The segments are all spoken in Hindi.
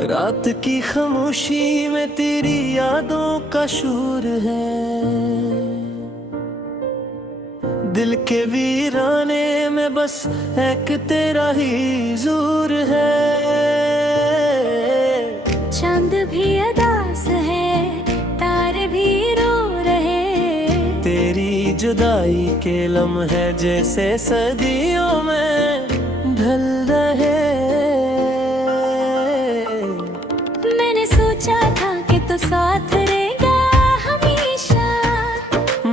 रात की खामोशी में तेरी यादों का शोर है, दिल के वीराने में बस एक तेरा ही जोर है। चांद भी उदास है, तारे भी रो रहे, तेरी जुदाई के लम्हे जैसे सदियों में ढल रहे। मैंने सोचा था कि तू साथ रहेगा हमेशा,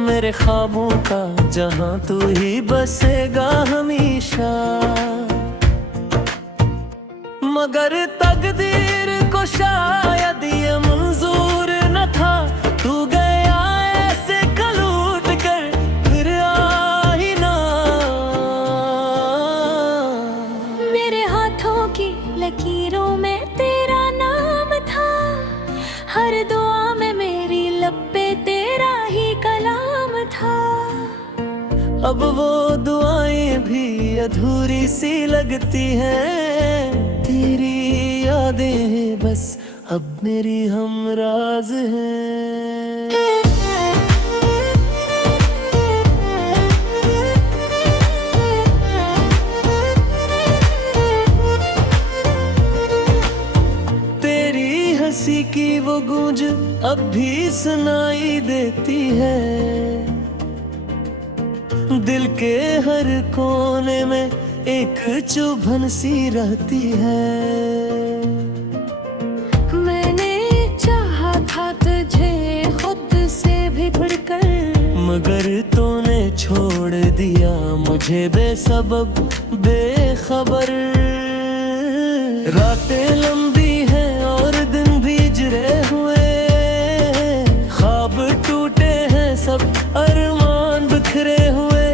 मेरे ख्वाबों का जहां तू ही बसेगा हमेशा। मगर तकदीर को शायद ये मंजूर न था, तू गया ऐसे कलूट कर फिर आई ना। मेरे हाथों की लकीरों में तेरा नाम था, हर दुआ में मेरी लब पे तेरा ही कलाम था। अब वो दुआएं भी अधूरी सी लगती हैं, तेरी यादें बस अब मेरी हमराज हैं। तेरी हंसी की वो गूंज अब भी सुनाई देती है, दिल के हर कोने में एक चुभन सी रहती है। मैंने चाहा था तुझे खुद से भी बढ़कर, मगर तूने छोड़ दिया मुझे बेसबब बेखबर। रातें लंबी हैं और दिन भी जुड़े हुए, ख्वाब टूटे हैं सब अरमान बिखरे हुए।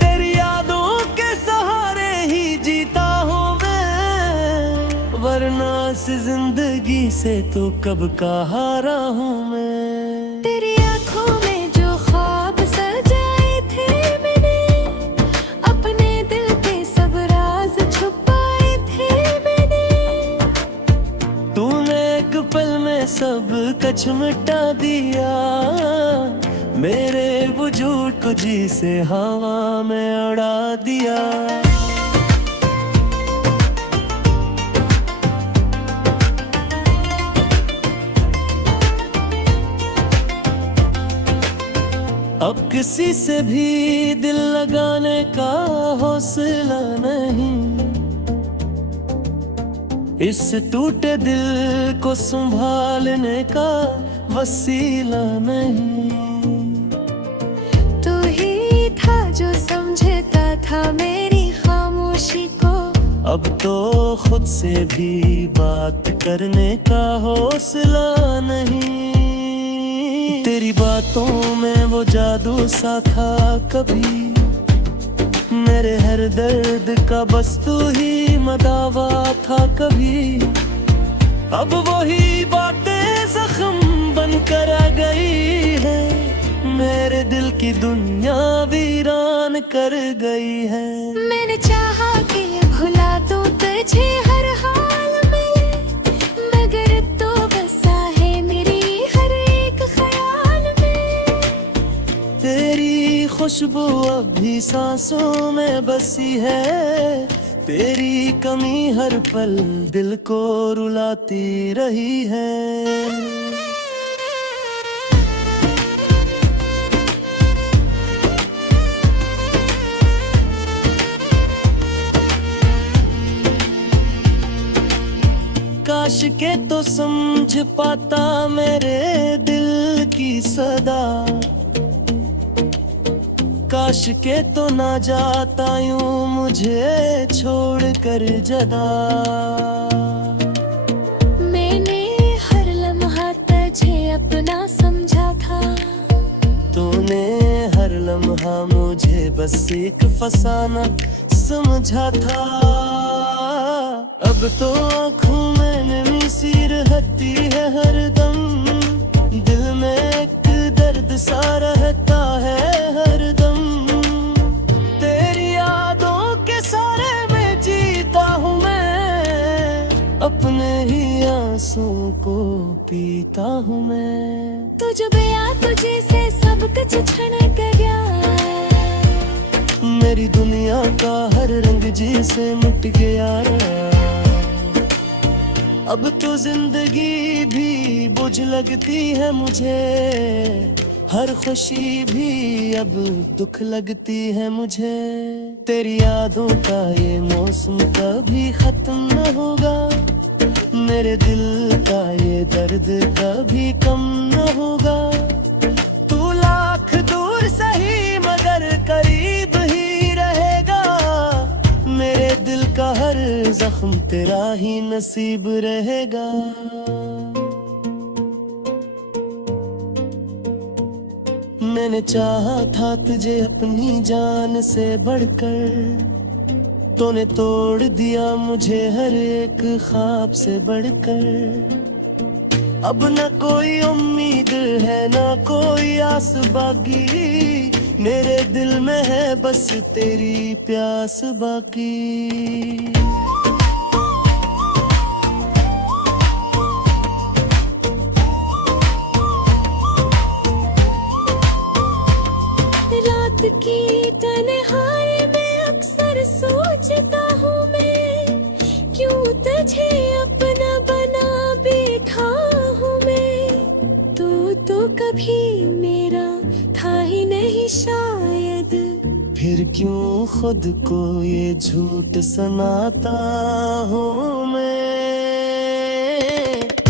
तेरी यादों के सहारे ही जीता हूँ मैं, वरना इस जिंदगी से तो कब का हारा हूँ मैं। तेरी आंखों में जो ख्वाब सजाए थे मैंने, अपने दिल के सब राज छुपाए थे मैंने। तूने एक पल में सब कुछ मिटा दिया, मेरे वजूद को जी से हवा में उड़ा दिया। अब किसी से भी दिल लगाने का हौसला नहीं, इस टूटे दिल को संभालने का वसीला नहीं। तू ही था जो समझता था मेरी खामोशी को, अब तो खुद से भी बात करने का हौसला नहीं। तेरी बातों में वो जादू सा था कभी, मेरे हर दर्द का बस तू ही मदावा था कभी। अब वही बातें जख्म बनकर आ गई है, मेरे दिल की दुनिया वीरान कर गई है। मैंने चाहा कि भुला दूं तुझे हर हाल में, मगर तू बसा है मेरी हर एक ख्याल में। तेरी खुशबू अब भी सांसों में बसी है, तेरी कमी हर पल दिल को रुलाती रही है। काश के तो समझ पाता मेरे दिल की सदा, काश के तो ना जाता यूं मुझे छोड़ कर जदा। मैंने हर लम्हा तुझे अपना समझा था, तूने हर लम्हा मुझे बस एक फसाना समझा था। अब तो आँखों में नमी सी रहती है हरदम, दिल में एक दर्द सा रहता है हरदम। तेरी यादों के सारे में जीता हूँ मैं, अपने ही पीता हूँ मैं। तू जब आया तुझे से सब कुछ छनक गया, मेरी दुनिया का हर रंग जी से मिट गया। अब तो जिंदगी भी बुझ लगती है मुझे, हर खुशी भी अब दुख लगती है मुझे। तेरी यादों का ये मौसम कभी खत्म न होगा, मेरे दिल का ये दर्द कभी कम न होगा। तू लाख दूर सही मगर करीब ही रहेगा, मेरे दिल का हर जख्म तेरा ही नसीब रहेगा। मैंने चाहा था तुझे अपनी जान से बढ़कर, तूने तोड़ दिया मुझे हर एक ख्वाब से बढ़कर। अब न कोई उम्मीद है न कोई आस बाकी, मेरे दिल में है बस तेरी प्यास बाकी। रात की तन्हाई में अक्सर सोचता हूँ मैं, क्यों तुझे अपना बना बैठा हूँ मैं। तो कभी मेरा था ही नहीं शायद, फिर क्यों खुद को ये झूठ सुनाता हूँ मैं।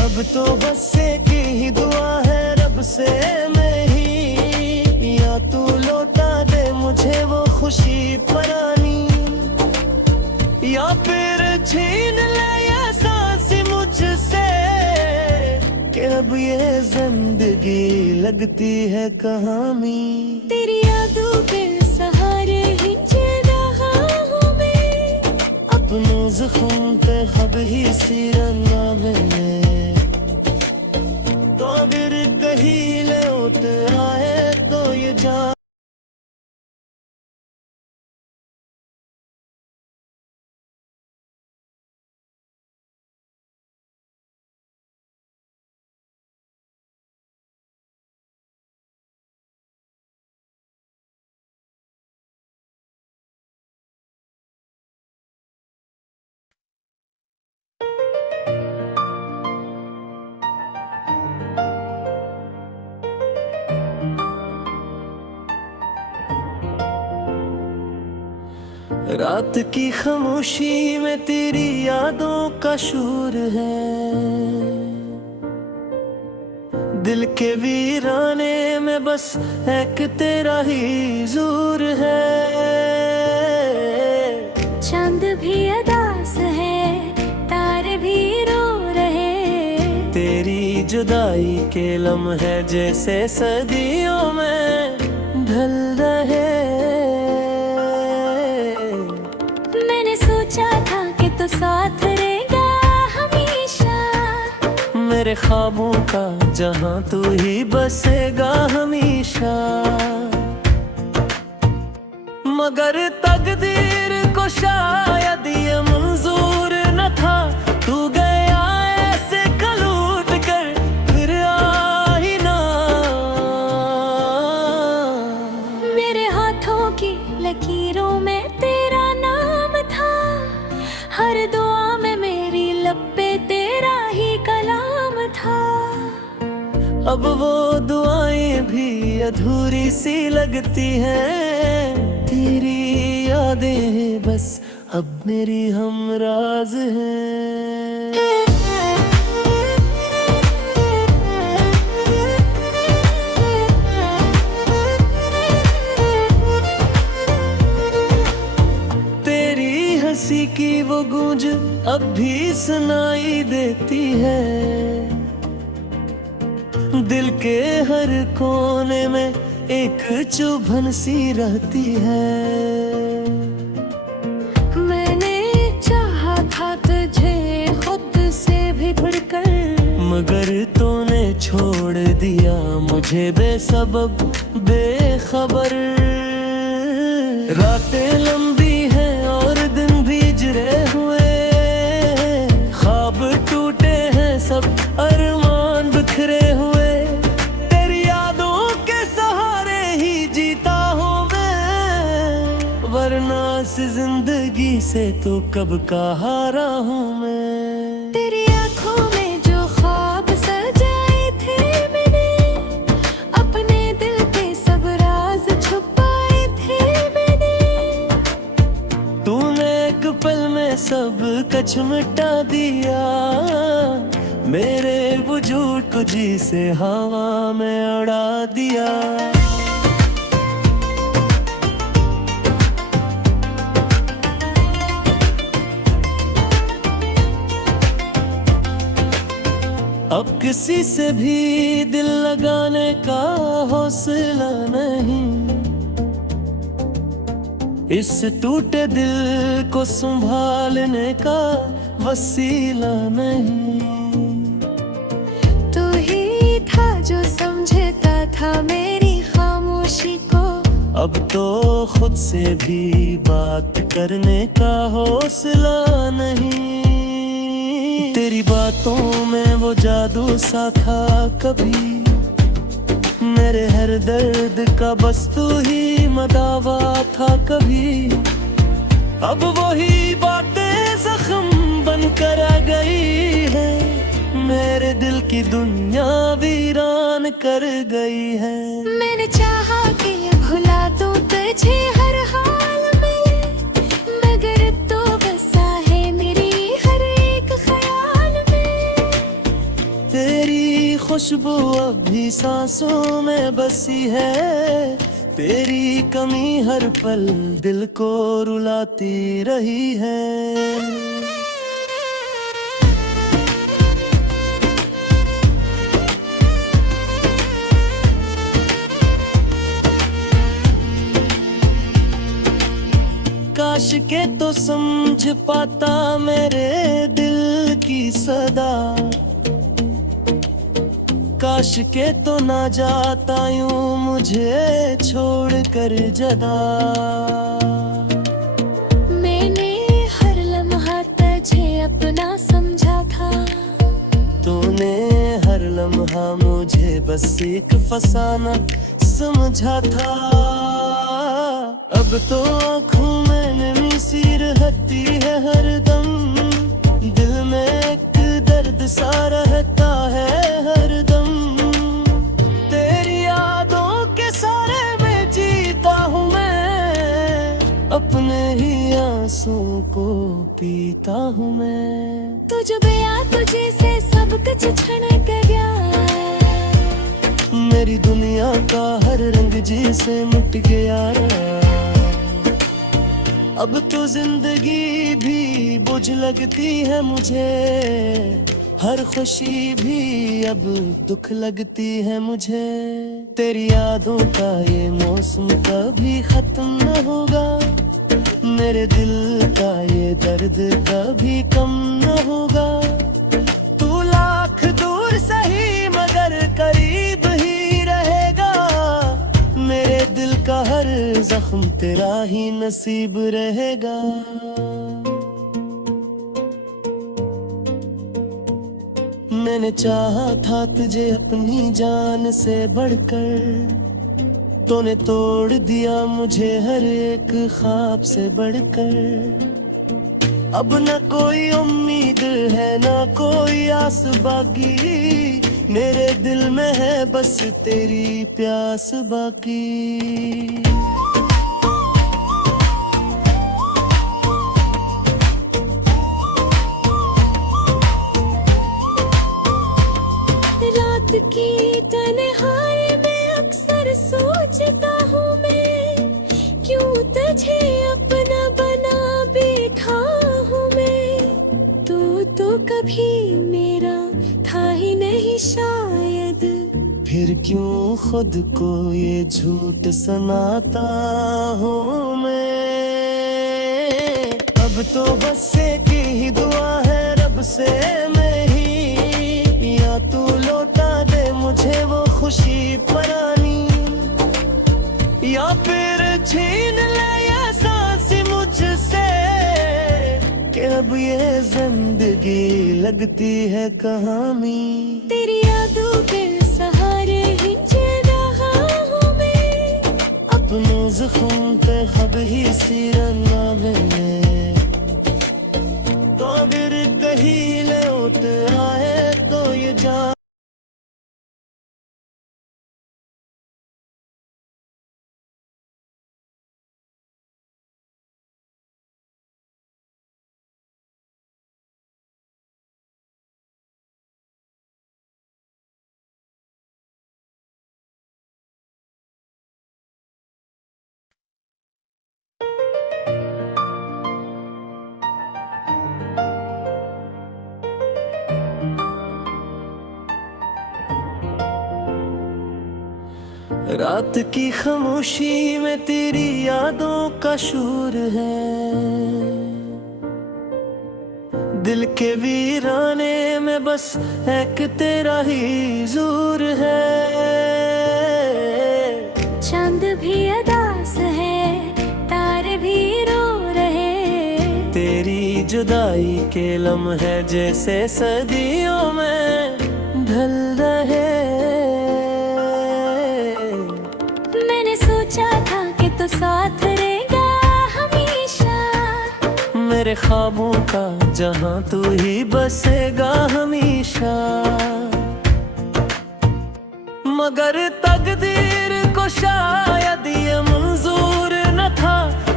अब तो बस एक ही दुआ है रब से मेरी, या तू लौटा दे मुझे वो खुशी पुरानी, या फिर छीन ले ये सांस मुझसे, कि अब ये जिंदगी लगती है कहानी। तेरी यादों के सहारे ही जी रहा हूँ मैं, अपनों ज़ख्म पे खब ही सी रंगा मैंने। तो अगर कहीं लौट आए तो ये जा रात की खामोशी में तेरी यादों का शोर है, दिल के वीराने में बस एक तेरा ही जोर है। चांद भी उदास है, तारे भी रो रहे, तेरी जुदाई के लम्हे जैसे सदियों में ढल रहे। सोचा था कि तू साथ रहेगा हमेशा, मेरे ख्वाबों का जहां तू ही बसेगा हमेशा। मगर तकदीर को शायद ये मंजूर न था, तू गया ऐसे कलूट कर फिर आई ना। मेरे हाथों की लकीरों में तेरा नाम था, हर दुआ में मेरी लपे तेरा ही कलाम था। अब वो दुआएं भी अधूरी सी लगती हैं, तेरी यादें बस अब मेरी हमराज हैं। हंसी की वो गूंज अब भी सुनाई देती है, दिल के हर कोने में एक चुभन सी रहती है। मैंने चाहा था तुझे खुद से भी बढ़कर, मगर तूने छोड़ दिया मुझे बेसबब बेखबर। रातें लंबी हैं और दिन भी गुजरे हुए, ख्वाब टूटे हैं सब अरमान बिखरे हुए तेरी यादों के सहारे ही जीता हूँ मैं, वरना इस जिंदगी से तो कब का हारा हूँ मैं। तेरी आंखों में जो ख्वाब सजाए थे मैंने, अपने दिल के सब राज छुपाए थे मैंने, तूने एक पल में सब कुछ मिटा दिया, मेरे वजूद को जी से हवा में उड़ा दिया। अब किसी से भी दिल लगाने का हौसला नहीं, इस टूटे दिल को संभालने का वसीला नहीं। तू ही था जो समझता था मेरी खामोशी को, अब तो खुद से भी बात करने का हौसला नहीं। तेरी बातों में वो जादू सा था कभी, मेरे हर दर्द का बस तू ही मदावा था कभी। अब वही बातें जख्म बनकर आ गई है, मेरे दिल की दुनिया वीरान कर गई है। मैंने चाहा कि भुला दूं तुझे हर हाल में, मगर तो बसा है मेरी हर एक ख्याल में। तेरी खुशबू अब भी सांसों में बसी है, तेरी कमी हर पल दिल को रुलाती रही है। काश के तो समझ पाता मेरे दिल की सदा, काश के तो ना जाता यूं मुझे छोड़ कर जदा। मैंने हर लम्हा तुझे अपना समझा था, तूने हर लम्हा मुझे बस एक फसाना समझा था। अब तो आँखों में नमी सी रहती है हरदम, दिल में एक दर्द सा रहता है हरदम। तेरी यादों के सारे में जीता हूँ मैं, अपने ही आंसुओं को पीता हूँ मैं। तू जब आया तुझे से सब कुछ छनक गया, मेरी दुनिया का हर रंग जी से मिट गया। अब तो जिंदगी भी बुझ लगती है मुझे, हर खुशी भी अब दुख लगती है मुझे। तेरी यादों का ये मौसम कभी खत्म न होगा, मेरे दिल का ये दर्द कभी कम न होगा। तू लाख दूर सही मगर करीब ही रहेगा, मेरे दिल का हर जख्म तेरा ही नसीब रहेगा। मैंने चाहा था तुझे अपनी जान से बढ़कर, तूने तोड़ दिया मुझे हर एक ख्वाब से बढ़कर। अब न कोई उम्मीद है न कोई आस बाकी, मेरे दिल में है बस तेरी प्यास बाकी। रात की तन्हाई में अक्सर सोचता हूँ मैं, क्यों तुझे अपना बना बैठा हूँ मैं। तो कभी मेरा था ही नहीं शायद, फिर क्यों खुद को ये झूठ सुनाता हूँ मैं। अब तो बस एक ही दुआ है रब से मेरी, या तू लौटा दे मुझे वो खुशी परानी, या फिर छीन ले ये सांस मुझसे कि अब ये जिंदगी जिंदगी लगती है कहानी। तेरी यादों के सहारे ही जी रहा हूँ मैं, अपने ज़ख्म पे खब ही सी रंगा मैंने, तो अगर कहीं लौट आए तो ये जा रात की खामोशी में तेरी यादों का शोर है, दिल के वीराने में बस एक तेरा ही जोर है। चांद भी अदास है, तारे भी रो रहे, तेरी जुदाई के लम्हे जैसे सदियों में ढल रहे। मैंने सोचा था कि तू साथ रहेगा हमेशा, मेरे ख्वाबों का जहां तू ही बसेगा हमेशा, मगर तकदीर को शायद ये मंजूर न था,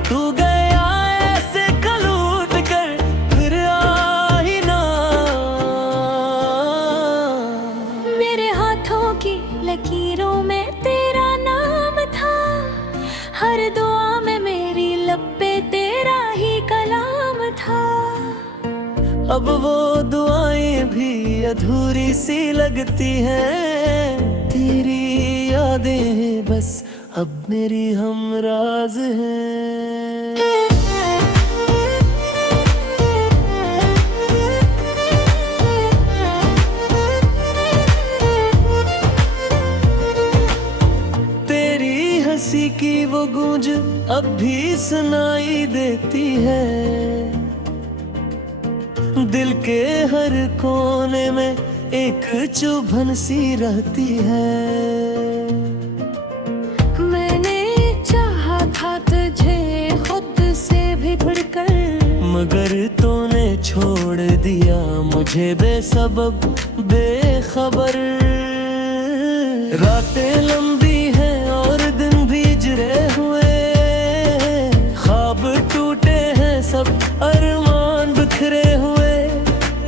तू गया ऐसे कलूट कर फिर आई ना। मेरे हाथों की लकीरों में तेरा नाम था, हर दुआ में मेरी लब पे तेरा ही कलाम था। अब वो दुआएं भी अधूरी सी लगती हैं, तेरी यादें बस अब मेरी हमराज हैं। तेरी हंसी की वो गूंज अब भी सुनाई देती है, दिल के हर कोने में एक चुभन सी रहती है। मैंने चाहा था तुझे खुद से भी बढ़कर, मगर तूने छोड़ दिया मुझे बेसबब बेखबर। रातें लंबी हैं और दिन भी जुड़े हुए, ख्वाब टूटे हैं सब अरमान बिखरे हुए,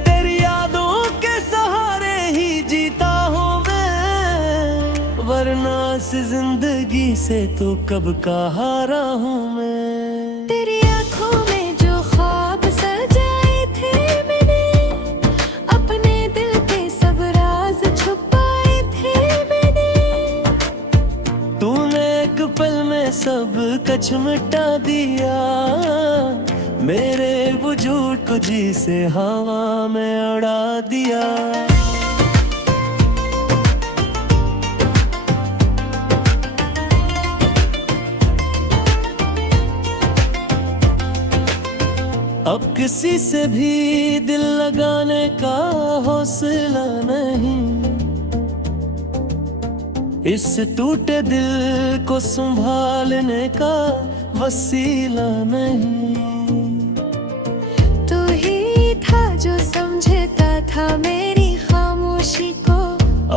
तेरी यादों के सहारे ही जीता हूँ मैं, वरना इस जिंदगी से तो कब का हारा हूँ मैं। तेरी आंखों में जो ख्वाब सजाए थे मैंने, अपने दिल के सब राज छुपाए थे मैंने, तूने एक पल में सब कछ मिटा दिया, मेरे वजूद को जी से हवा में उड़ा दिया। अब किसी से भी दिल लगाने का हौसला नहीं, इस टूटे दिल को संभालने का वसीला नहीं। तू ही था जो समझता था मेरी खामोशी को,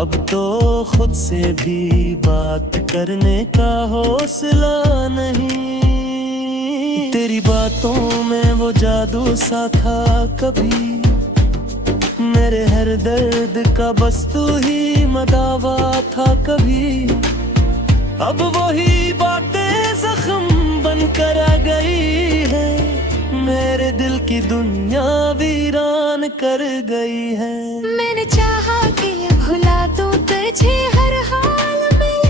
अब तो खुद से भी बात करने का हौसला नहीं। तेरी बातों में वो जादू सा था कभी, मेरे हर दर्द का बस तू ही मदावा था कभी, अब वही बातें जख्म बनकर आ गई है, मेरे दिल की दुनिया वीरान कर गई है। मैंने चाहा कि भुला दूं तुझे हर हाल में,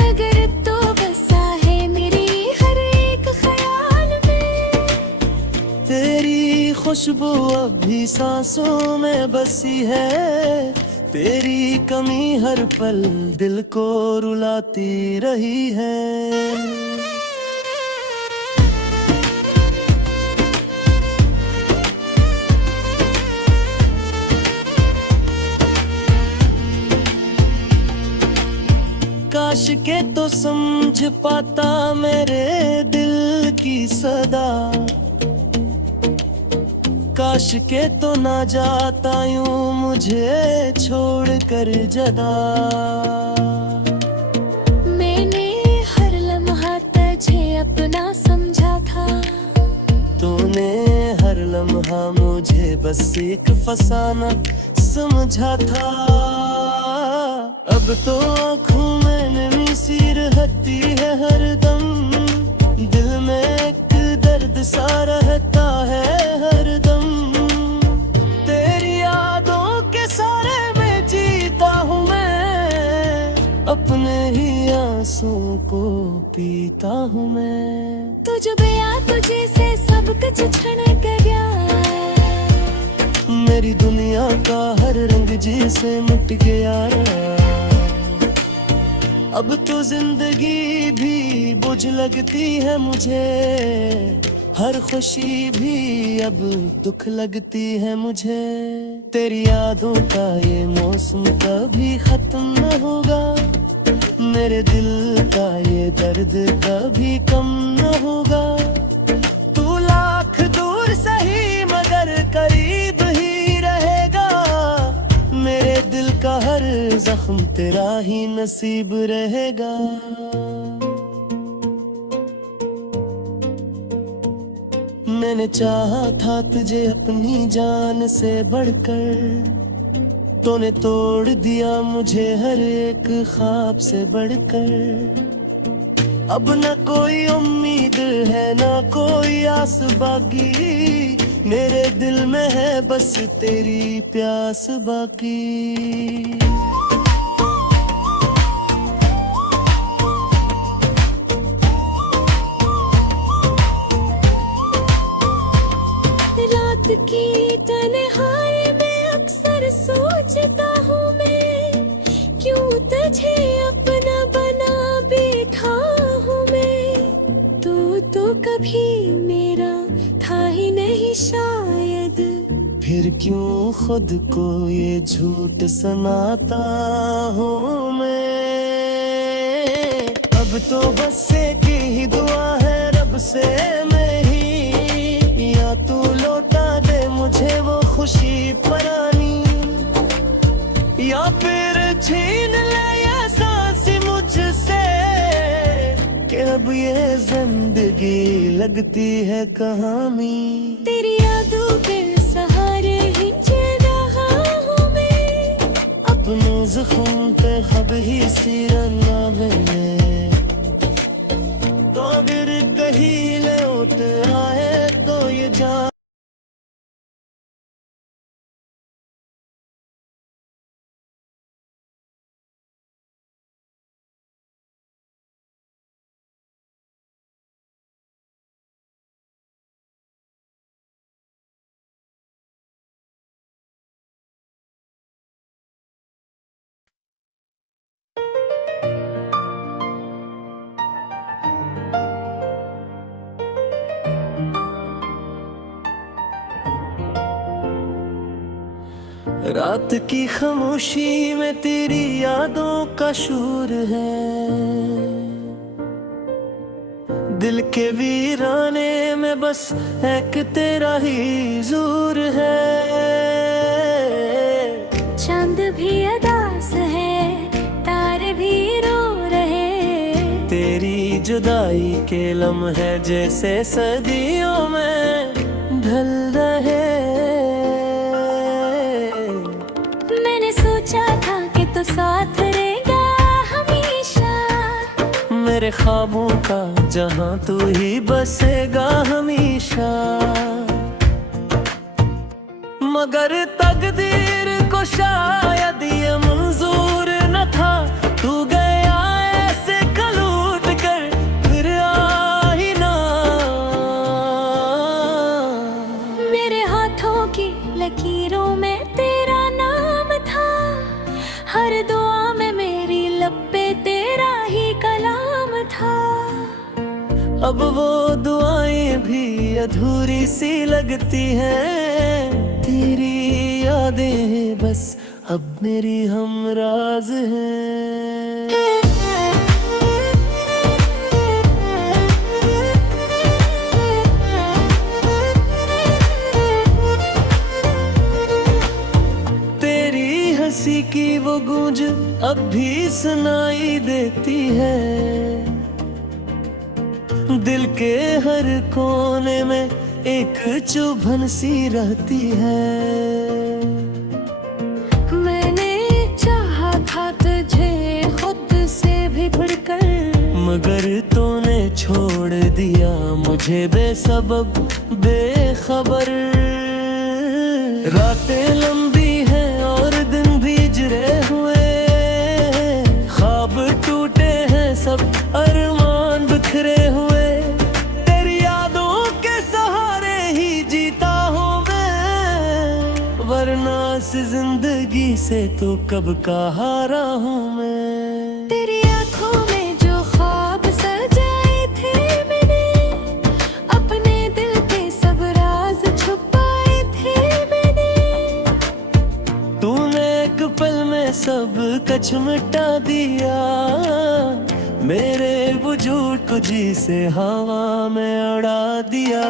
मगर तो बसा है मेरी हर एक ख्याल में, तेरी खुशबू अब भी सांसों में बसी है, तेरी कमी हर पल दिल को रुलाती रही है। काश के तो समझ पाता मेरे दिल की सदा, काश के तो ना जाता यूं मुझे छोड़ कर जदा। मैंने हर लम्हा तुझे अपना समझा था, तूने हर लम्हा मुझे बस एक फसाना समझा था। अब तो आँखों में नमी सी रहती है हरदम, दिल में एक दर्द सा रहता है हरदम। तेरी यादों के सारे में जीता हूँ मैं, अपने ही आंसुओं को पीता हूँ मैं। तुझ गया तुझे से सब कुछ छन गया, मेरी दुनिया का हर रंग जी से मिट गया। अब तो जिंदगी भी बुझ लगती है मुझे, हर खुशी भी अब दुख लगती है मुझे। तेरी यादों का ये मौसम कभी खत्म न होगा, मेरे दिल का ये दर्द कभी कम न होगा। तू लाख दूर सही मगर करीब ही रहेगा, मेरे दिल का हर जख्म तेरा ही नसीब रहेगा। मैंने चाहा था तुझे अपनी जान से बढ़कर, तूने तोड़ दिया मुझे हर एक ख्वाब से बढ़कर। अब न कोई उम्मीद है न कोई आस बाकी, मेरे दिल में है बस तेरी प्यास बाकी। रात की तन्हाई में अक्सर सोचता हूँ मैं, क्यों तुझे अपना बना बैठा हूँ मैं। तो कभी मेरा था ही नहीं शायद, फिर क्यों खुद को ये झूठ सुनाता हूँ मैं। अब तो बस एक ही दुआ है रब से मेरी, या तू लौटा दे मुझे वो खुशी पुरानी, या फिर छीन ले ये सांस मुझसे, कि अब ये जिंदगी लगती है कहानी। तेरी यादों के सहारे ही जी रहा हूँ मैं, अपने ज़ख्म पे खब ही सी रंगा मैंने। तो अगर कहीं लौट आए तो ये जा रात की खामोशी में तेरी यादों का शोर है, दिल के वीराने में बस एक तेरा ही जोर है। चांद भी उदास है, तारे भी रो रहे, तेरी जुदाई के लम्हे जैसे सदियों में ढल रहे। मैंने सोचा था कि तू साथ रहेगा हमेशा, मेरे ख्वाबों का जहां तू ही बसेगा हमेशा। मगर तकदीर को शायद ये मंजूर न था, तू गया ऐसे कलूट कर फिर आई ना। मेरे हाथों की लकीरों में तेरा नाम था, हर दुआ में मेरी लपे तेरा ही कलाम था। अब वो दुआएं भी अधूरी सी लगती हैं, तेरी यादें बस अब मेरी हमराज हैं। किसी की वो गूंज अब भी सुनाई देती है। दिल के हर कोने में एक चुभन सी रहती है। मैंने चाहा था तुझे खुद से भी बढ़कर, मगर तूने छोड़ दिया मुझे बेसबब बेखबर। रातें लंबी हैं और दिन भी जुड़े हुए, ख्वाब टूटे हैं सब अरमान बिखरे हुए। तेरी यादों के सहारे ही जीता हूँ मैं, वरना इस जिंदगी से तो कब का हारा हूँ मैं। तेरी आंखों में जो ख्वाब सजाए थे मैंने, अपने दिल के सब राज छुपाए थे मैंने। तूने एक पल में सब कुछ मिटा दिया, मेरे वजूद को जी से हवा में उड़ा दिया।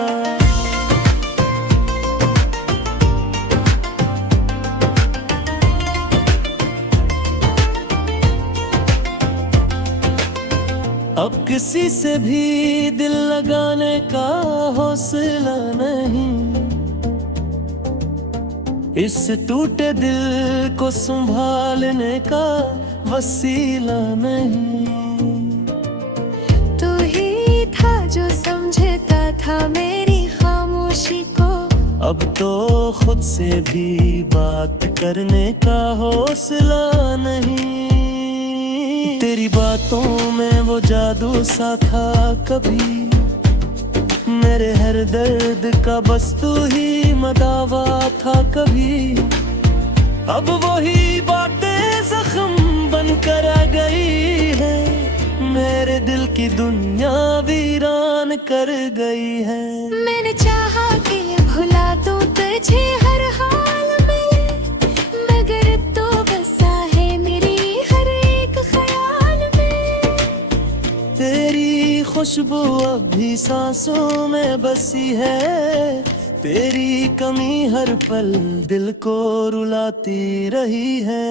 अब किसी से भी दिल लगाने का हौसला नहीं, इस टूटे दिल को संभालने का वसीला नहीं। तू ही था जो समझता था मेरी खामोशी को, अब तो खुद से भी बात करने का हौसला नहीं। तेरी बातों में वो जादू सा था कभी, मेरे हर दर्द का बस तू ही मदावा था कभी। अब वही बातें जख्म बनकर आ गई है, मेरे दिल की दुनिया वीरान कर गई है। मैंने चाहा कि भुला दूं तुझे हर हाल में, मगर तो बसा है मेरी हर एक ख्याल में। तेरी खुशबू अब भी सांसों में बसी है, तेरी कमी हर पल दिल को रुलाती रही है।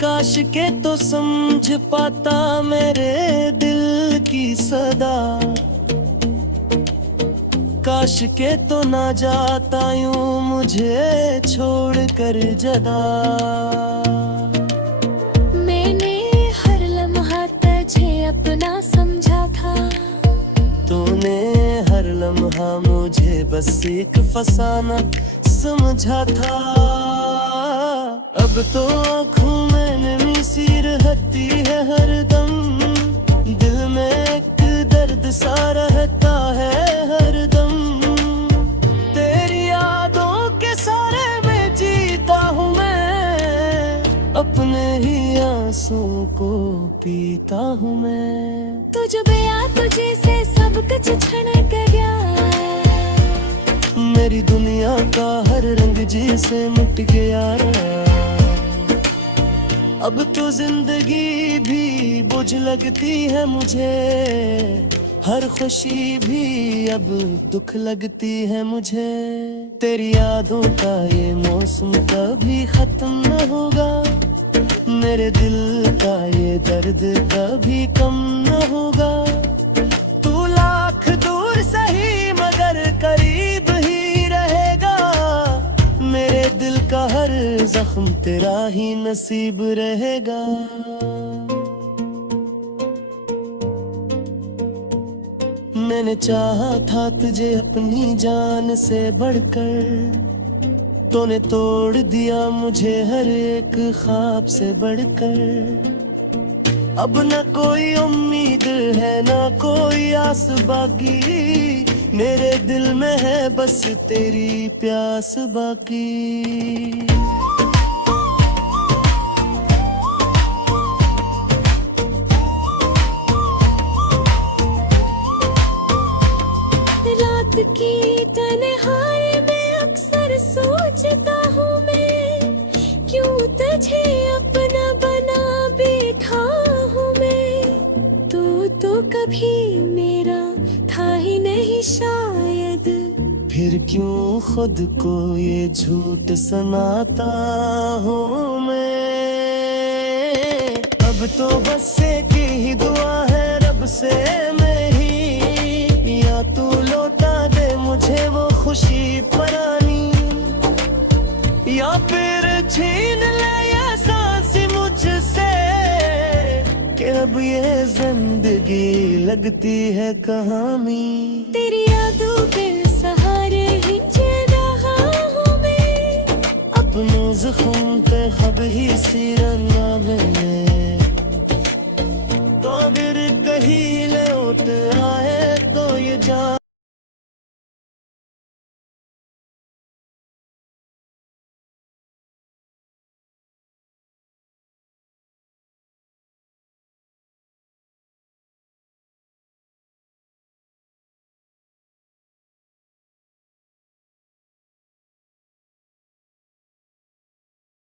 काश के तो समझ पाता मेरे दिल की सदा, काश के तो ना जाता यूं मुझे छोड़ कर जदा। मैंने हर लम्हा तुझे अपना समझा था, तूने हर लम्हा मुझे बस एक फसाना समझा था। अब तो आँखों में नमी सी रहती है हरदम, दिल में एक दर्द सा रहता है हरदम। तेरी यादों के सारे में जीता हूँ मैं, अपने ही आंसुओं को पीता हूँ मैं। तू जब आया तुझे से सब कुछ छनक गया, मेरी दुनिया का हर रंग जी से मिट गया। अब तो जिंदगी भी बुझ लगती है मुझे, हर खुशी भी अब दुख लगती है मुझे। तेरी यादों का ये मौसम कभी खत्म न होगा, मेरे दिल का ये दर्द कभी कम न होगा। तू लाख दूर सही मगर करीब ही रहेगा, मेरे दिल का हर जख्म तेरा ही नसीब रहेगा। मैंने चाहा था तुझे अपनी जान से बढ़कर, तूने तोड़ दिया मुझे हर एक ख्वाब से बढ़कर। अब न कोई उम्मीद है न कोई आस बाकी, मेरे दिल में है बस तेरी प्यास बाकी। रात की तन्हाई में अक्सर सोचता हूँ मैं, क्यों तुझे अपना बना बैठा तो कभी मेरा था ही नहीं शायद। फिर क्यों खुद को ये झूठ सुनाता हूँ मैं। अब तो बस एक ही दुआ है रब से मेरी, या तू लौटा दे मुझे वो खुशी पुरानी, या फिर छीन ले ये सांस मुझसे, कि अब ये जिंदगी लगती है कहानी। तेरी यादों के सहारे ही जी रहा हूँ मैं, अपने ज़ख्म पे खब ही सी रंगा मैंने